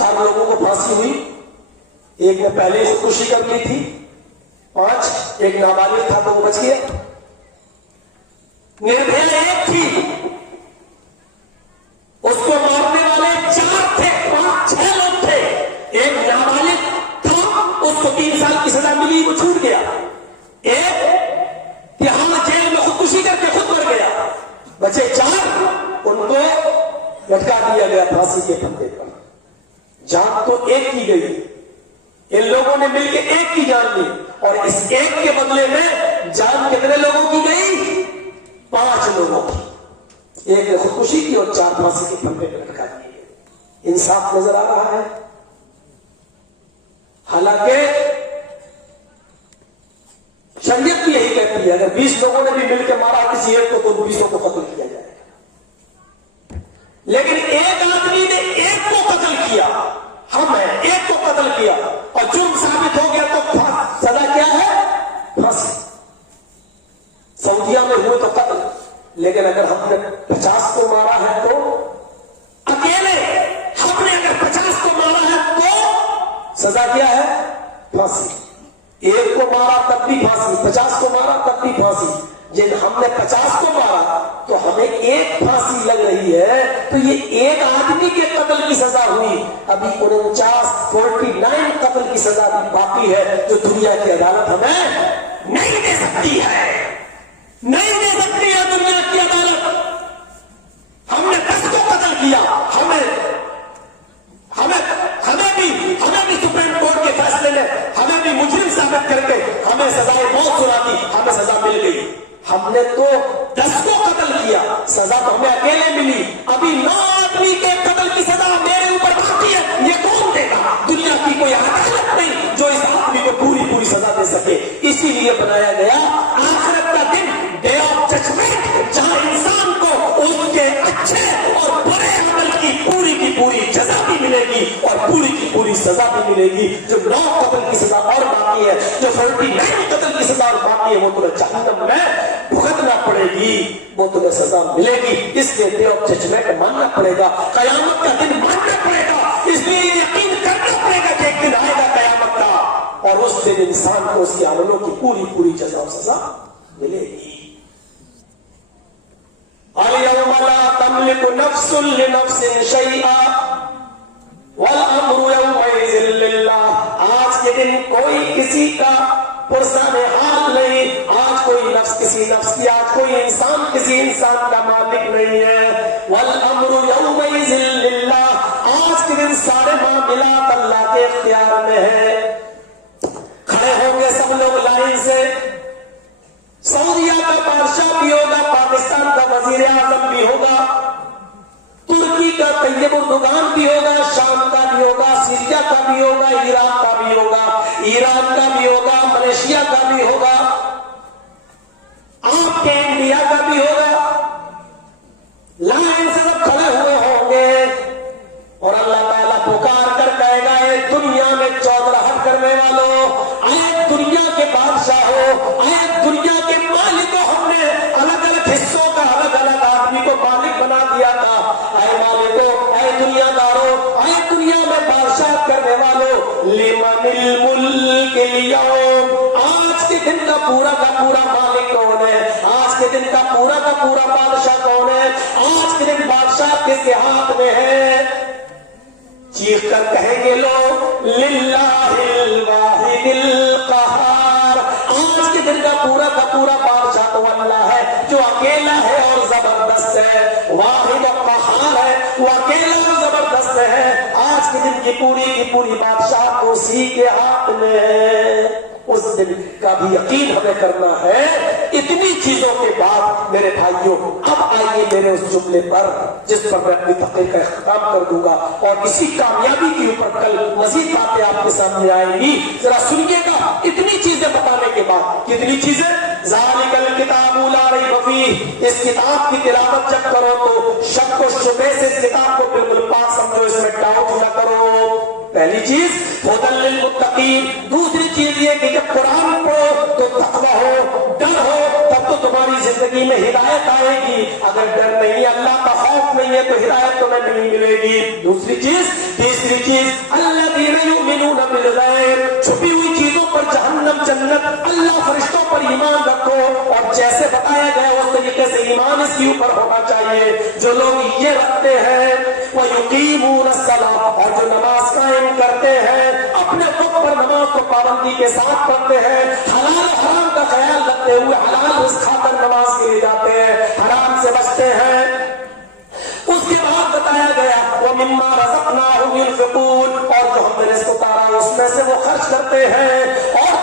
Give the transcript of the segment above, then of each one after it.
4 لوگوں کو پھانسی ہوئی، ایک نے پہلے خودکشی کر لی تھی، 5 ایک نابالغ تھا تو وہ بچ گیا۔ نربھیا ایک تھی، اس کو مارنے والے 4 تھے، 5-6 لوگ تھے، ایک نابالغ تھا اس کو 3 سال کی سزا ملی وہ چھوٹ گیا، ایک یہاں جیل میں خودکشی کر کے خود مر گیا، بچے 4 ان کو لٹکا دیا گیا پھانسی کے پھندے پر۔ جان تو ایک کی گئی، ان لوگوں نے مل کے ایک کی جان لی، اور اس ایک کے بدلے میں جان کتنے لوگوں کی گئی؟ 5 لوگوں کی، ایک نے خودکشی کی اور 4 پھانسی کے پھندے پر لٹکا دیے گئے۔ انصاف نظر آ رہا ہے؟ حالانکہ شریعت بھی یہی کہتی ہے اگر 20 لوگوں نے بھی مل کے مارا کسی ایک کو تو 20 کو قتل کیا جائے گا، لیکن ایک آدمی نے ایک کو قتل کیا، ہم ہیں ایک کو قتل کیا اور جرم ثابت ہو گیا تو سزا کیا ہے؟ پھانسی۔ سعودیہ میں ہوئے تو قتل، لیکن اگر ہم نے 50 کو مارا ہے تو اکیلے ہم نے اگر 50 کو مارا ہے تو سزا کیا ہے؟ پھانسی۔ ایک کو مارا تب بھی پھانسی، 50 کو مارا تب بھی پھانسی۔ جن ہم نے 50 کو مارا تو ہمیں ایک پھانسی لگ رہی ہے، تو یہ ایک آدمی کے قتل کی سزا ہوئی، ابھی 49 قتل کی سزا بھی باقی ہے جو دنیا کی عدالت ہمیں نہیں دے سکتی ہے، نہیں دے سکتی ہے دنیا کی عدالت۔ ہم نے 10 کو قتل کیا، ہمیں بھی سپریم کورٹ کے فیصلے میں ہمیں بھی مجرم ثابت کر کے ہمیں سزائے موت سنا دی، ہمیں سزا مل گئی۔ ہم نے تو 10 کو قتل کیا، سزا تو ہمیں اکیلے ملی، ابھی 9 آدمی کے قتل کی سزا میرے اوپر باقی ہے، یہ کون دے گا؟ دنیا کی کوئی عدالت نہیں جو اس آدمی کو پوری سزا دے سکے۔ اسی لیے بنایا گیا آخرت کا دن، ڈے آف ججمنٹ، جہاں انسان کو اس کے اچھے اور برے عمل کی پوری جزا بھی ملے گی اور پوری سزا بھی ملے گی۔ جو 9 قتل کی سزا اور باقی ہے، جو 49 قتل کی سزا اور باقی ہے، وہ تمہیں جہنم میں بھگتنا پڑے گی، وہ تمہیں سزا ملے گی۔ اس لیے ڈے آف ججمنٹ ماننا پڑے گا، قیامت کا دن ماننا پڑے گا، اس لیے یہ یقین کرنا پڑے گا کہ ایک دن آئے گا قیامت کا، اور اس دن انسان کو اس کے عملوں کی پوری جزا اور سزا ملے گی۔ اليوم لا تملك نفس لنفس شيئا والامر يومئذ لله۔ آج کے دن کوئی کسی کا پرسان حال نہیں، آج کوئی نفس کسی نفس کی، آج کوئی انسان کسی انسان کا مالک نہیں ہے۔ والامر یومئذ للہ، آج کے دن سارے معاملات اللہ کے اختیار میں ہیں۔ کھڑے ہوں گے سب لوگ لائن سے، سعودیہ کا بادشاہ بھی ہوگا، پاکستان کا وزیر اعظم بھی ہوگا، ترکی کا طیب اردوغان بھی ہوگا، شام کا بھی ہوگا، سیریا کا بھی ہوگا، عراق کا بھی ہوگا، ایران کا بھی ہوگا، ملیشیا کا بھی ہوگا، آپ کے انڈیا کا بھی ہوگا۔ لائن سے سب کھڑے ہوئے ہوں گے اور اللہ تعالیٰ پکار کر کہے گا، اے دنیا میں چودراہٹ کرنے والوں، اے دنیا کے بادشاہوں، اے دنیا کے مالکوں، ہم نے الگ الگ حصوں کا الگ الگ آدمی کو مالک بنا دیا تھا، اے مالکوں، اے دنیا داروں، اے دنیا میں بادشاہ کرنے والوں، لمن الملک اليوم، آج کے دن کا پورا مالک کون ہے؟ آج کے دن کا پورا بادشاہ کون ہے؟ آج کے دن بادشاہ کس کے ہاتھ میں ہے؟ چیخ کر کہیں گے لوگ، للہ الواحد القہار، آج کے دن کا پورا بادشاہ تو اللہ ہے جو اکیلا ہے اور زبردست ہے، واحد قہار ہے، وہ اکیلا اور زبردست ہے۔ آج کے دن کی پوری بادشاہ اسی کے ہاتھ میں ہے۔ اس دن کا بھی یقین ہمیں کرنا ہے۔ اتنی چیزوں کے بعد میرے بھائیوں، اب آئیے میرے اس جملے پر جس پر میں اپنی تقریر کا اختتام کر دوں گا، اور اسی کامیابی کے اوپر کل مزید باتیں آپ کے سامنے آئیں گی۔ ذرا سنیے گا، اتنی چیزیں بتانے کے بعد، کتنی چیزیں؟ ذالک الکتاب لا ریب فیہ، اس کتاب کی تلاوت جب کرو تو شک و شبہ سے اس کتاب کو بالکل پاک سمجھو، اس میں ڈاؤٹ نہ کرو۔ پہلی چیز ھدی للمتقین، دوسری چیز یہ کہ جب قرآن پڑھو تو تقویٰ ہو، ڈر ہو، تب تو تمہاری زندگی زندگی میں ہدایت آئے گی. اگر ڈر نہیں، اللہ کا خوف نہیں ہے تو ہدایت تمہیں نہیں ملے گی. دوسری چیز، تیسری چیز، الذین یؤمنون بالغیب، چھپی ہوئی چیزوں پر، جہنم، جنت، اللہ، فرشتوں پر ایمان رکھو. اور جیسے بتایا گیا اس طریقے سے ایمان اس کے اوپر ہونا چاہیے. جو لوگ یہ رکھتے ہیں وَيُقِيمُونَ الصَّلَاةَ، اور جو نماز قائم کرتے ہیں، اپنے وقت پر نماز کو پابندی کے ساتھ پڑھتے ہیں، حلال و حرام کا خیال رکھتے ہوئے حلال رزق کھا کر نماز کے لیے جاتے ہیں، حرام سے بچتے ہیں. اس کے بعد بتایا گیا وَمِمَّا رَزَقْنَاهُمْ يُنْفِقُونَ، اور جو ہم نے رزق اتارا اس میں سے وہ خرچ کرتے ہیں. اور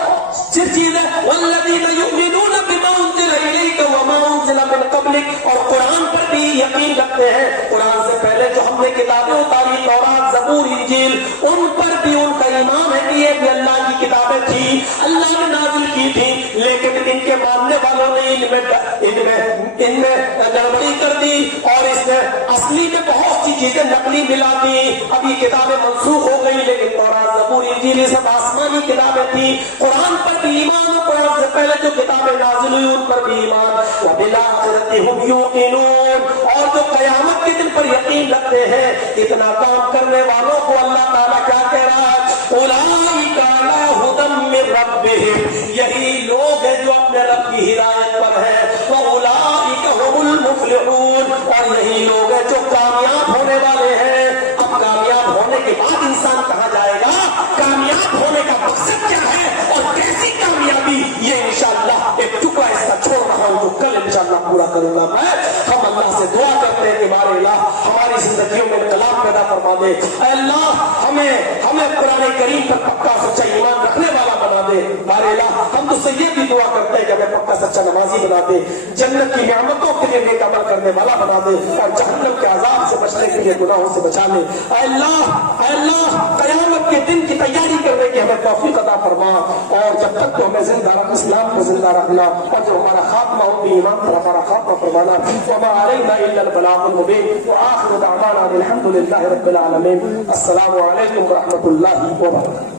چیز ہے وَالَّذِينَ يُؤْمِنُونَ بِمَا أُنزِلَ إِلَيْكَ وَمَا أُنزِلَ مِن قَبْلِكَ، اور قرآن پر بھی یقین رکھتے ہیں. قرآن سے پہلے جو ہم نے کتابیں اتاری، تورات، زبور، انجیل، ان پر بھی ان کا ایمان ہے کہ یہ بھی اللہ کی کتابیں تھی، اللہ نے نازل کی تھی، لیکن ان کے ماننے والوں نے ان میں گڑبڑی کر دی اور اس نے اصلی میں بہت سی چیزیں نقلی ملا دی. اب یہ کتابیں منسوخ ہو گئی، لیکن تورات، زبور، انجیل سب آسمانی کتابیں تھیں. قرآن پر بھی ایمان، قرآن سے پہلے جو کتابیں نازل ہوئی ان پر بھی ایمان. وَبِالْآخِرَةِ هُمْ يُوقِنُونَ، اور جو قیامت کے دن پر یقین رکھتے ہیں. اتنا کام کرنے والوں کو اللہ تعالیٰ کیا کہہ رہا ہے؟ أُولَٰئِكَ عَلَىٰ هُدًى مِّن رَّبِّهِمْ، یہی لوگ ہیں جو اپنے رب کی ہدایت پر ہیں. وَأُولَٰئِكَ هُمُ الْمُفْلِحُونَ، اور یہی لوگ ہیں جو کامیاب ہونے والے ہیں. اب کامیاب ہونے کے بعد انسان کہاں جائے گا؟ کامیاب ہونے کا مقصد کیا ہے اور کیسی کامیابی، یہ انشاءاللہ ایک ٹکڑا اس کا چھوڑ رہا ہوں جو کل انشاءاللہ پورا کروں گا میں. ہم اللہ سے دعا کرتے ہیں کہ ہمارے اللہ ہماری زندگیوں میں انقلاب پیدا فرما دے. اے اللہ ہمیں قرآن کریم پر پکا سچا ایمان رکھنے والا بنا دے. ہمارے اللہ ہم تو سے یہ بھی دعا کرتے ہیں کہ ہمیں پکا سچا نمازی بنا دے، جنت کی نعمتوں کے لیے نیک عمل کرنے والا بنا دے، اور جہنم کے عذاب سے بچنے کے لیے گناہوں سے بچا لے. اے اللہ قیامت کے دن کی تیاری کرنے کی ہمیں توفیق عطا فرما، اور جب تک تو ہمیں زندہ رکھ، اسلام کو زندہ رکھنا، اور جو ہمارا خاتمہ ہو بھی ایمان پر ہمارا خاتمہ فرمانا. وما علینا الا البلاغ المبین، وآخر دعوانا الحمد للہ رب العالمین. السلام علیکم ورحمۃ اللہ وبرکاتہ.